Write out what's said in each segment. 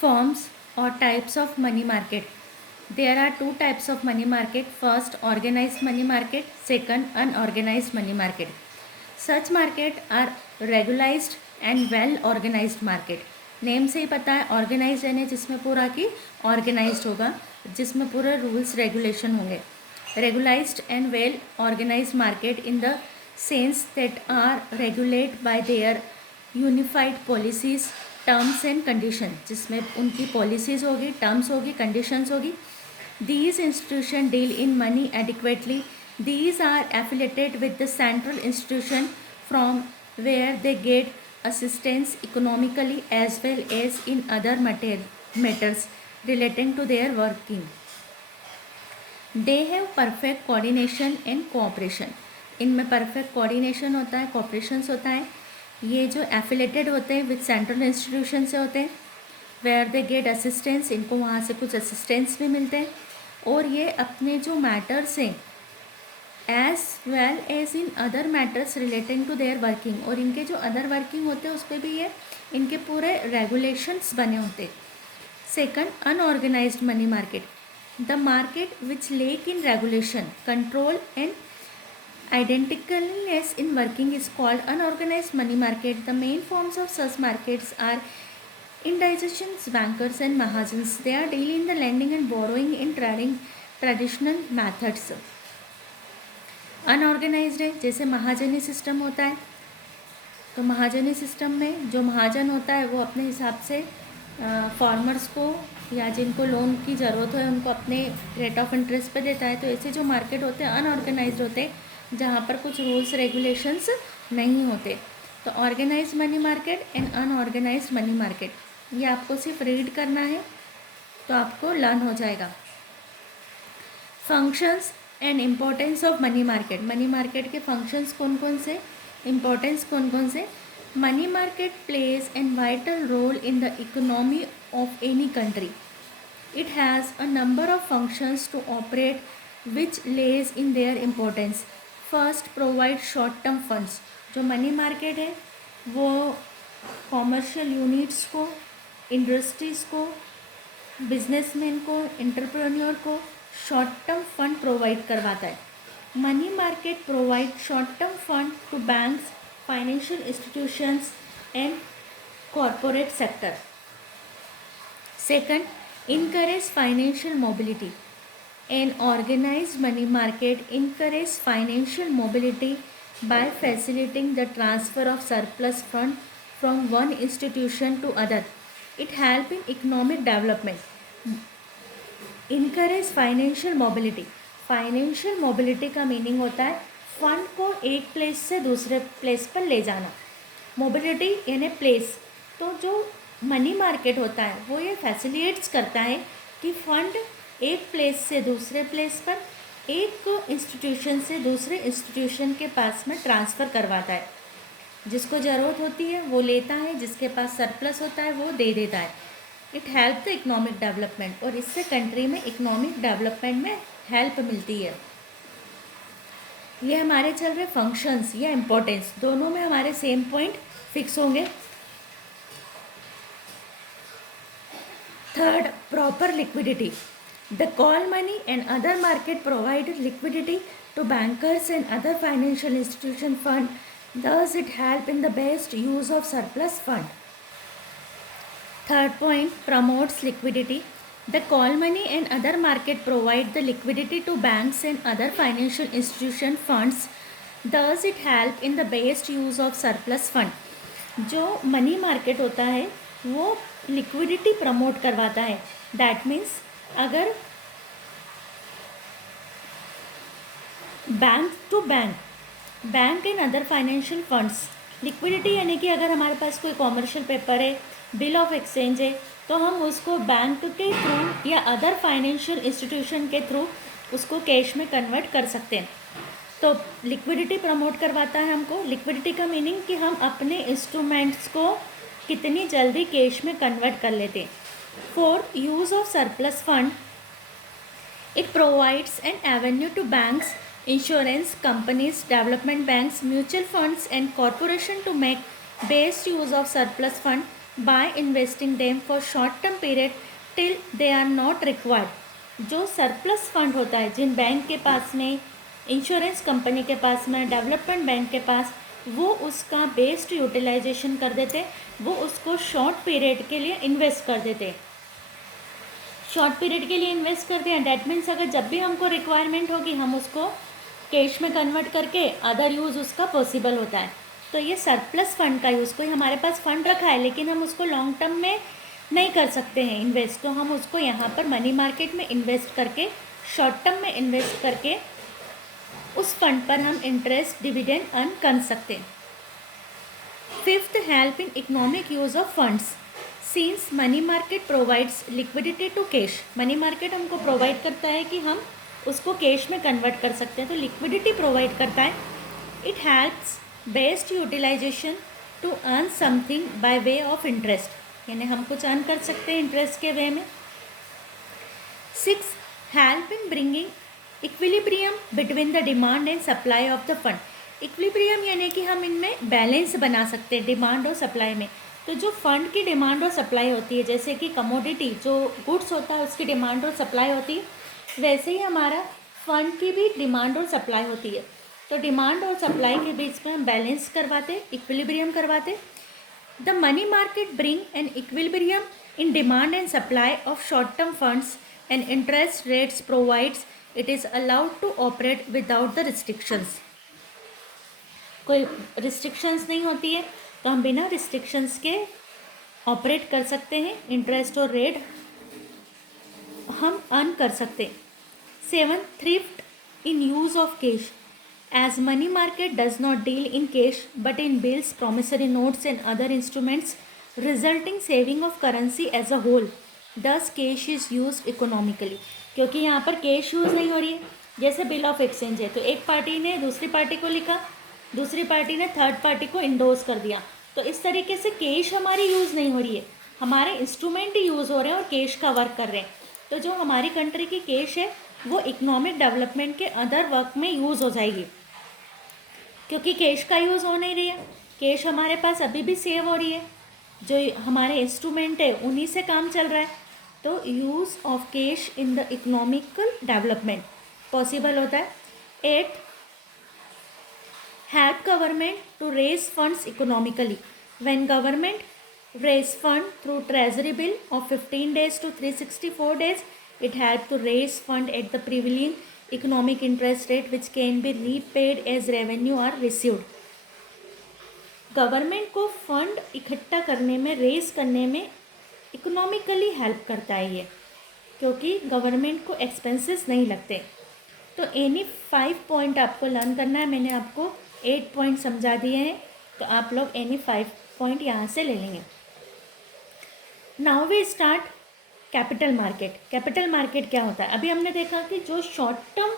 Forms or types of money market. There are two types of money market. First, organized money market. Second, unorganized money market. Such market are regularized and well organized market. Name से ही पता है organise यानी जिसमें पूरा की organised होगा, जिसमें पूरे रूल्स रेगुलेशन होंगे. Regularized and well organized market in the sense that are regulated by their unified policies, terms and conditions, जिसमें उनकी policies होगी, terms होगी, conditions होगी. These institutions deal in money adequately. These are affiliated with the central institution from where they get assistance economically as well as in other matters relating to their working. They have perfect coordination and cooperation. इनमें perfect coordination होता है, cooperations होता है. ये जो affiliated होते हैं with central institution से होते हैं, वेयर दे गेट असिस्टेंस, इनको वहाँ से कुछ असिस्टेंस भी मिलते हैं. और ये अपने जो मैटर्स हैं as well as in other matters relating to their working, और इनके जो अदर वर्किंग होते हैं उस पर भी ये इनके पूरे रेगुलेशंस बने होते हैं. Second, unorganised money market. The market which lack in regulation, control and identicalness in working is called unorganized money market. The main forms of such markets are indigenous bankers and mahajans. They are dealing in the lending and borrowing in traditional methods. Unorganized है, जैसे महाजनी system होता है, तो महाजनी system में जो महाजन होता है वो अपने हिसाब से फार्मर्स को या जिनको लोन की ज़रूरत है उनको अपने रेट ऑफ इंटरेस्ट पे देता है. तो ऐसे जो मार्केट होते हैं अनऑर्गेनाइज्ड होते हैं, जहाँ पर कुछ रूल्स रेगुलेशंस नहीं होते. तो organise money market and unorganised money market, ये आपको सिर्फ रीड करना है तो आपको लर्न हो जाएगा. Functions and importance of money market. Money market के फंक्शंस कौन कौन से, इम्पोर्टेंस कौन कौन से. Money market plays a vital role in the economy of any country. It has a number of functions to operate which lays in their importance. First, provide short-term funds. जो money market है वो commercial units को, industries को, businessman को, entrepreneur को short term fund provide करवाता है. Money market provide short term fund to banks, financial institutions and corporate sector. Second, encourage financial mobility. An organized money market encourages financial mobility by facilitating the transfer of surplus fund from one institution to other. It helps in economic development. Encourage financial mobility. Financial mobility का meaning होता है fund को एक place से दूसरे place पर ले जाना. मोबिलिटी यानी प्लेस. तो जो मनी मार्केट होता है वो ये फैसिलिटेट्स करता है कि फंड एक प्लेस से दूसरे प्लेस पर, एक इंस्टीट्यूशन से दूसरे इंस्टीट्यूशन के पास में ट्रांसफ़र करवाता है. जिसको ज़रूरत होती है वो लेता है, जिसके पास सरप्लस होता है वो दे देता है. It help the economic development, और इससे कंट्री में इकोनॉमिक डेवलपमेंट में हेल्प मिलती है. ये हमारे चल रहे फंक्शंस या इम्पोर्टेंस, दोनों में हमारे सेम पॉइंट फिक्स होंगे. Third, proper liquidity. The call money and other market provide liquidity to bankers and other financial institution fund. thus it help in the best use of surplus fund. Third point, promotes liquidity. The call money and other market provide the liquidity to banks and other financial institution funds. Thus it help in the best use of surplus fund. जो money market होता है वो liquidity promote करवाता है. That means अगर bank to bank and other financial funds, liquidity यानी कि अगर हमारे पास कोई कॉमर्शियल पेपर है, बिल ऑफ एक्सचेंज है, तो हम उसको बैंक के थ्रू या अदर फाइनेंशियल इंस्टीट्यूशन के थ्रू उसको कैश में कन्वर्ट कर सकते हैं. तो लिक्विडिटी प्रमोट करवाता है हमको. लिक्विडिटी का मीनिंग कि हम अपने इंस्ट्रूमेंट्स को कितनी जल्दी कैश में कन्वर्ट कर लेते हैं. Fourth, use of surplus fund. It provides an avenue to banks, insurance companies, development banks, mutual funds and corporation to make best use of surplus fund by investing them for short term period till they are not required। जो surplus fund होता है जिन bank के पास में, insurance company के पास में, development bank के पास, वो उसका बेस्ट यूटिलाइजेशन कर देते, वो उसको शॉर्ट पीरियड के लिए इन्वेस्ट कर देते, शॉर्ट पीरियड के लिए इन्वेस्ट करते हैं। डैट मीन्स अगर जब भी हमको रिक्वायरमेंट होगी हम उसको कैश में कन्वर्ट करके अदर यूज़ उसका पॉसिबल होता है। तो ये सरप्लस फंड का यूज़, कोई हमारे पास फंड रखा है लेकिन हम उसको लॉन्ग टर्म में नहीं कर सकते हैं इन्वेस्ट, तो हम उसको यहाँ पर मनी मार्केट में इन्वेस्ट करके, शॉर्ट टर्म में इन्वेस्ट करके उस फंड पर हम इंटरेस्ट डिविडेंड अर्न कर सकते हैं। Fifth, help in economic use of funds. Since money market provides liquidity to cash, money market हमको प्रोवाइड करता है कि हम उसको कैश में कन्वर्ट कर सकते हैं, तो लिक्विडिटी प्रोवाइड करता है। It helps best utilization to earn something by way of interest, यानी हम कुछ अर्न कर सकते हैं इंटरेस्ट के वे में। Six, help in bringing equilibrium between the demand and supply of the fund. Equilibrium यानी कि हम इनमें बैलेंस बना सकते हैं डिमांड और सप्लाई में। तो जो फंड की डिमांड और सप्लाई होती है, जैसे कि कमोडिटी जो गुड्स होता है उसकी डिमांड और सप्लाई होती है, वैसे ही हमारा फंड की भी डिमांड और सप्लाई होती है। तो डिमांड और सप्लाई के बीच में हम बैलेंस करवाते, इक्विलिब्रियम करवाते। The money market bring an equilibrium in demand and supply of short term funds and interest rates provides it is allowed to operate without the restrictions. कोई रिस्ट्रिक्शंस नहीं होती है, तो हम बिना रिस्ट्रिक्शंस के ऑपरेट कर सकते हैं, इंटरेस्ट और रेट हम अर्न कर सकते हैं। Seven, thrift in use of cash. As money market does not deal in cash but in bills, promissory notes and other instruments, resulting saving of currency as a whole, thus cash is used economically। क्योंकि यहाँ पर cash use नहीं हो रही है, जैसे bill of exchange है, तो एक पार्टी ने दूसरी पार्टी को लिखा, दूसरी पार्टी ने थर्ड पार्टी को इंडोर्स कर दिया, तो इस तरीके से कैश हमारी यूज़ नहीं हो रही है, हमारे इंस्ट्रूमेंट ही यूज़ हो रहे हैं और कैश का वर्क कर रहे हैं। तो जो हमारी कंट्री की कैश है वो इकोनॉमिक डेवलपमेंट के अदर वर्क में यूज़ हो जाएगी, क्योंकि कैश का यूज़ हो नहीं रही है, कैश हमारे पास अभी भी सेव हो रही है, जो हमारे इंस्ट्रूमेंट है उन्हीं से काम चल रहा है। तो use of cash in the economical development possible होता है। Eight, help government to raise funds economically। When government raise fund through treasury bill of 15 days to 364 days, it help to raise fund at the prevailing economic interest rate which can be repaid as revenue or received। Government को fund इकट्ठा करने में, raise करने में economically help करता है ये, क्योंकि गवर्नमेंट को एक्सपेंसेस नहीं लगते। तो एनी 5 पॉइंट आपको लर्न करना है, मैंने आपको 8 पॉइंट समझा दिए हैं, तो आप लोग एनी 5 पॉइंट यहाँ से ले लेंगे। Now we start capital market. Capital market क्या होता है? अभी हमने देखा कि जो शॉर्ट टर्म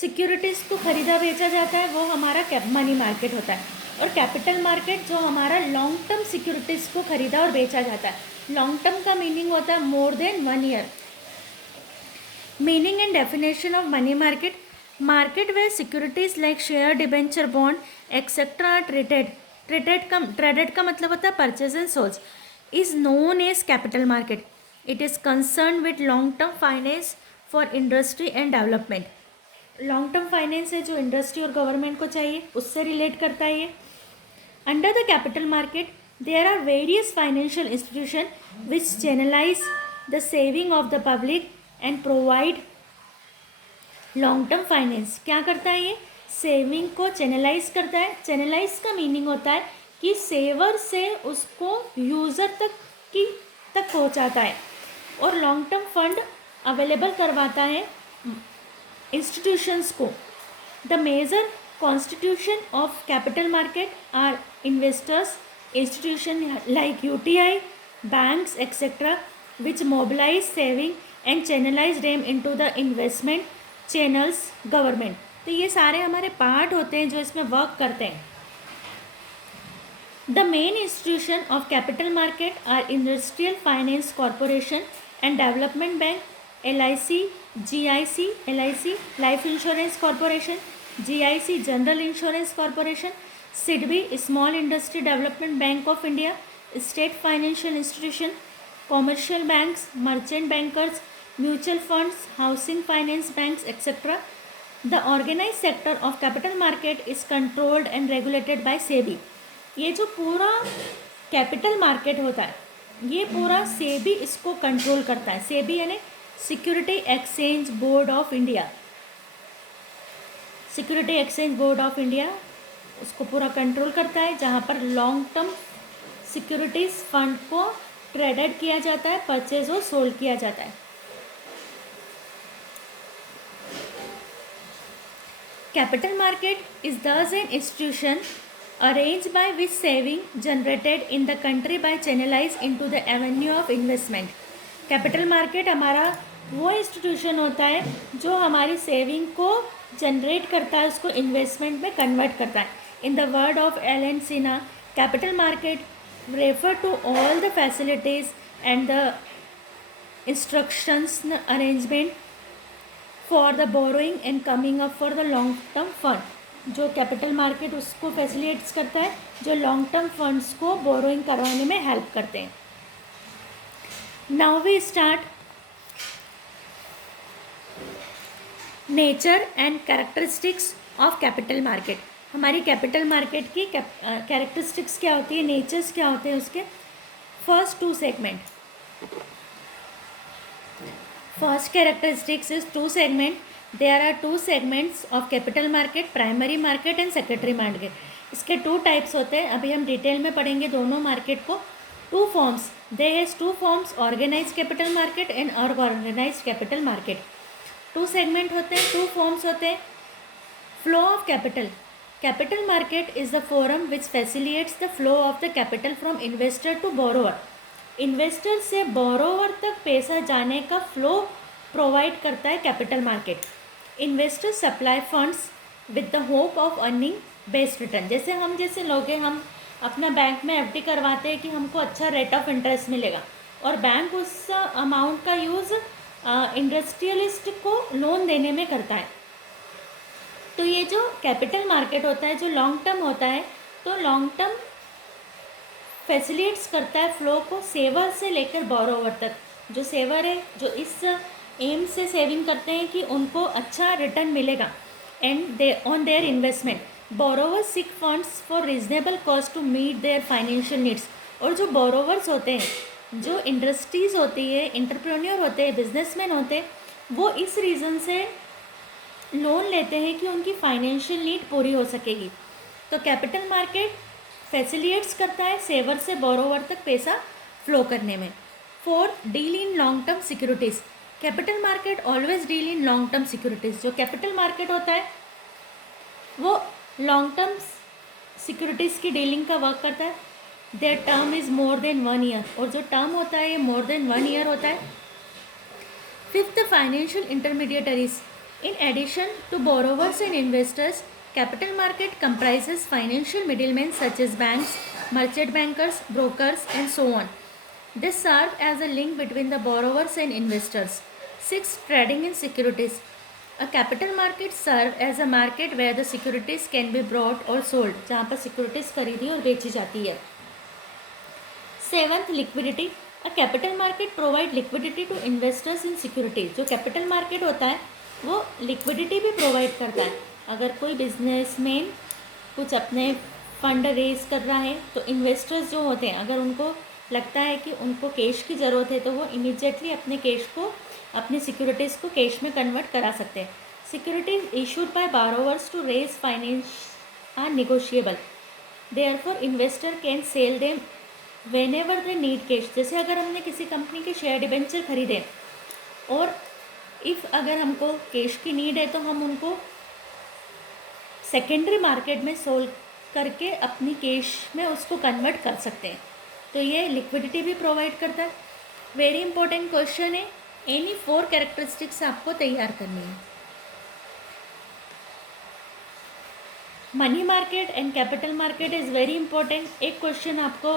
सिक्योरिटीज़ को ख़रीदा बेचा जाता है वो हमारा मनी मार्केट होता है, और कैपिटल मार्केट जो हमारा लॉन्ग टर्म सिक्योरिटीज़ को ख़रीदा और बेचा जाता है। लॉन्ग टर्म का मीनिंग होता है more than 1 year. Meaning and definition of money market: market where securities like share, debenture, bond etc. are traded का मतलब होता है purchase and sales, is known as capital market। It is concerned with long term finance for industry and development। Long term finance है जो industry और government को चाहिए, उससे रिलेट करता है ये। Under the capital market there are various financial institution which channelize the saving of the public and provide long term finance. क्या करता है ये? सेविंग को चैनलाइज करता है। चैनलाइज का मीनिंग होता है कि सेवर से उसको यूज़र तक पहुंचाता है, और लॉन्ग टर्म फंड अवेलेबल करवाता है इंस्टीट्यूशंस को। The major constitution of capital market are investors institution like UTI, banks etcetera which mobilize saving and channelize them into the investment channels government. तो ये सारे हमारे पार्ट होते हैं जो इसमें वर्क करते हैं। The main institution of capital market are industrial finance corporation and development bank, LIC, GIC, LIC life insurance corporation, GIC general insurance corporation, SIDBI small industry development bank of India, state financial institution, commercial banks, merchant bankers, mutual funds, housing finance banks, etc. The organized sector of capital market is controlled and regulated by SEBI. ये जो पूरा capital market होता है ये पूरा सेबी इसको control करता है. सेबी यानी security exchange board of India. Security exchange board of India उसको पूरा कंट्रोल करता है, जहाँ पर लॉन्ग टर्म सिक्योरिटीज फंड को ट्रेडेड किया जाता है, परचेज और सोल्ड किया जाता है. कैपिटल मार्केट इज दस an institution arranged by which saving generated in the country by channelized into the avenue of investment. Capital market हमारा वो इंस्टीट्यूशन होता है जो हमारी सेविंग को जनरेट करता है, उसको इन्वेस्टमेंट में कन्वर्ट करता है. In the word of Alan Sinha, capital market refer to all the facilities and the instructions arrangement for the borrowing and coming up for the long term fund. जो capital market उसको facilitates करता है जो long term funds को borrowing करवाने में help करते हैं. Now we start nature and characteristics of capital market. हमारी कैपिटल मार्केट की कैरेक्टरिस्टिक्स क्या होती है, नेचर्स क्या होते हैं उसके. First two segment. First characteristics is two segment. There are two segments of capital market, primary market and secondary market. इसके टू टाइप्स होते हैं. अभी हम डिटेल में पढ़ेंगे दोनों मार्केट को. Two forms, there is two forms, organized capital market and unorganized capital market. Two segment होते हैं, टू फॉर्म्स होते हैं. Flow of capital. Capital market is the forum which facilitates the flow of the capital from investor to borrower. Investor से borrower तक पैसा जाने का flow provide करता है capital market. Investor supply funds with the hope of earning best return. जैसे लोग हैं, हम अपना बैंक में एफडी करवाते हैं कि हमको अच्छा रेट ऑफ इंटरेस्ट मिलेगा और बैंक उस अमाउंट का यूज़ इंडस्ट्रियलिस्ट को लोन देने में करता है. तो ये जो कैपिटल मार्केट होता है जो लॉन्ग टर्म होता है, तो लॉन्ग टर्म फैसिलिटेट्स करता है फ्लो को सेवर से लेकर बोरोवर तक. जो सेवर है जो इस एम से सेविंग करते हैं कि उनको अच्छा रिटर्न मिलेगा and they on their investment. Borrower seek funds for reasonable cost to meet their financial needs. और जो बोरोवर्स होते हैं, जो इंडस्ट्रीज़ होती है, एंटरप्रेन्योर होते हैं, बिजनेसमैन होते हैं, वो इस रीज़न से लोन लेते हैं कि उनकी फाइनेंशियल नीड पूरी हो सकेगी. तो कैपिटल मार्केट फैसिलिटेट्स करता है सेवर से बोरोवर तक पैसा फ्लो करने में. Four, deal in long term securities. Capital market always deal in long term securities. जो कैपिटल मार्केट होता है वो लॉन्ग टर्म सिक्योरिटीज़ की डीलिंग का वर्क करता है. There term is more than 1 year. और जो टर्म होता है ये मोर देन 1 ईयर होता है. Fifth, financial intermediaries. In addition to borrowers and investors, capital market comprises financial middlemen such as banks, merchant bankers, brokers and so on. They serve as a link between the borrowers and investors. 6. Trading in securities. A capital market serves as a market where the securities can be bought or sold, जहाँ पर securities खरीदी और बेची जाती है. 7. Liquidity. A capital market provide liquidity to investors in securities. जो capital market होता है वो liquidity भी provide करता है. अगर कोई बिजनेसमैन कुछ अपने फंड रेज कर रहा है तो इन्वेस्टर्स जो होते हैं, अगर उनको लगता है कि उनको कैश की ज़रूरत है तो वो इमीडिएटली अपने कैश को, अपनी सिक्योरिटीज़ को कैश में कन्वर्ट करा सकते हैं. Securities issued by borrowers to raise finance are negotiable. Therefore investor can sell them whenever they need cash. जैसे अगर हमने किसी कंपनी के शेयर डिबेंचर खरीदे और अगर हमको कैश की नीड है तो हम उनको सेकेंडरी मार्केट में सोल्ड करके अपनी कैश में उसको कन्वर्ट कर सकते हैं. तो ये लिक्विडिटी भी प्रोवाइड करता है. वेरी इंपॉर्टेंट क्वेश्चन है. एनी 4 कैरेक्टरिस्टिक्स आपको तैयार करनी है. Money market and capital market is very important. एक क्वेश्चन आपको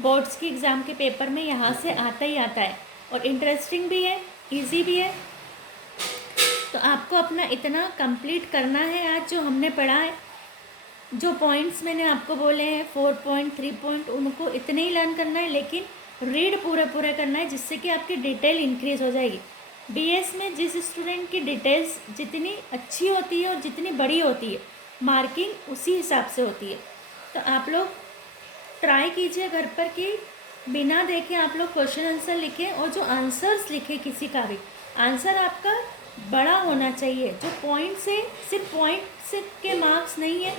बोर्ड्स की एग्ज़ाम के पेपर में यहाँ से आता ही आता है और इंटरेस्टिंग भी है, ईजी भी है. तो आपको अपना इतना कंप्लीट करना है आज जो हमने पढ़ा है. जो पॉइंट्स मैंने आपको बोले हैं 4 पॉइंट 3 पॉइंट, उनको इतने ही लर्न करना है, लेकिन रीड पूरे पूरे करना है, जिससे कि आपकी डिटेल इंक्रीज़ हो जाएगी। बीएस में जिस स्टूडेंट की डिटेल्स जितनी अच्छी होती है और जितनी बड़ी होती है, मार्किंग उसी हिसाब से होती है। तो आप लोग ट्राई कीजिए घर पर कि बिना देखे आप लोग क्वेश्चन आंसर लिखें, और जो आंसर्स लिखें किसी का भी आंसर आपका बड़ा होना चाहिए। जो पॉइंट से सिर्फ पॉइंट से के मार्क्स नहीं है,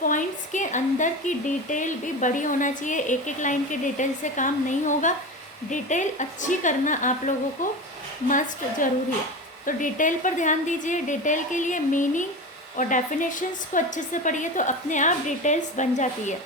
पॉइंट्स के अंदर की डिटेल भी बड़ी होना चाहिए। एक एक लाइन की डिटेल से काम नहीं होगा, डिटेल अच्छी करना आप लोगों को मस्ट ज़रूरी है। तो डिटेल पर ध्यान दीजिए। डिटेल के लिए मीनिंग और डेफिनेशंस को अच्छे से पढ़िए, तो अपने आप डिटेल्स बन जाती है।